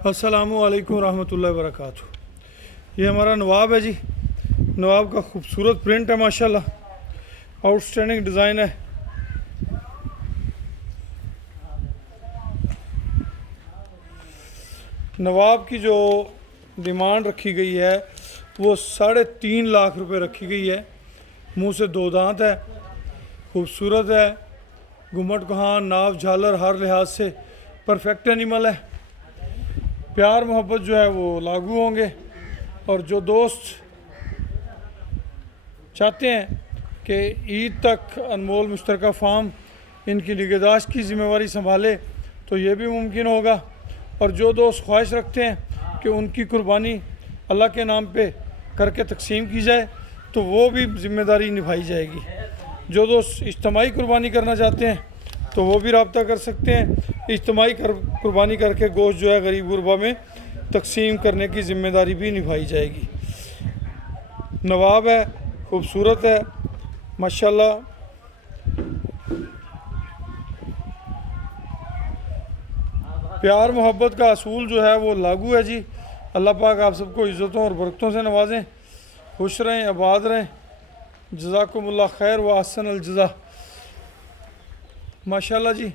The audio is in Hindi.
अस्सलामुअलैकुम रहमतुल्लाहि वबरकातुहू। ये हमारा नवाब है जी। नवाब का खूबसूरत प्रिंट है माशाल्लाह, आउटस्टैंडिंग डिज़ाइन है। नवाब की जो डिमांड रखी गई है वो 3.5 लाख रुपए रखी गई है। मुंह से दो दांत है, खूबसूरत है, घुमट कहान नाव झालर हर लिहाज से परफेक्ट एनिमल है। प्यार मोहब्बत जो है वो लागू होंगे। और जो दोस्त चाहते हैं कि ईद तक अनमोल मुश्तरका फार्म इनकी निगहदाश्त की ज़िम्मेवारी संभाले तो ये भी मुमकिन होगा। और जो दोस्त ख्वाहिश रखते हैं कि उनकी कुर्बानी अल्लाह के नाम पे करके तकसीम की जाए तो वो भी ज़िम्मेदारी निभाई जाएगी। जो दोस्त इज्तमाही कुर्बानी करना चाहते हैं तो वो भी रब्ता कर सकते हैं। इज्तमाही कुर्बानी करके गोश्त जो है गरीब गुरबा में तकसीम करने की ज़िम्मेदारी भी निभाई जाएगी। नवाब है, खूबसूरत है माशाल्लाह। प्यार मोहब्बत का असूल जो है वो लागू है जी। अल्लाह पाक आप सबको इज़्ज़तों और बरकतों से नवाजें, खुश रहें, आबाद रहें। जज़ाकुमुल्लाह खैर व अहसन अल जज़ा। माशाल्लाह जी।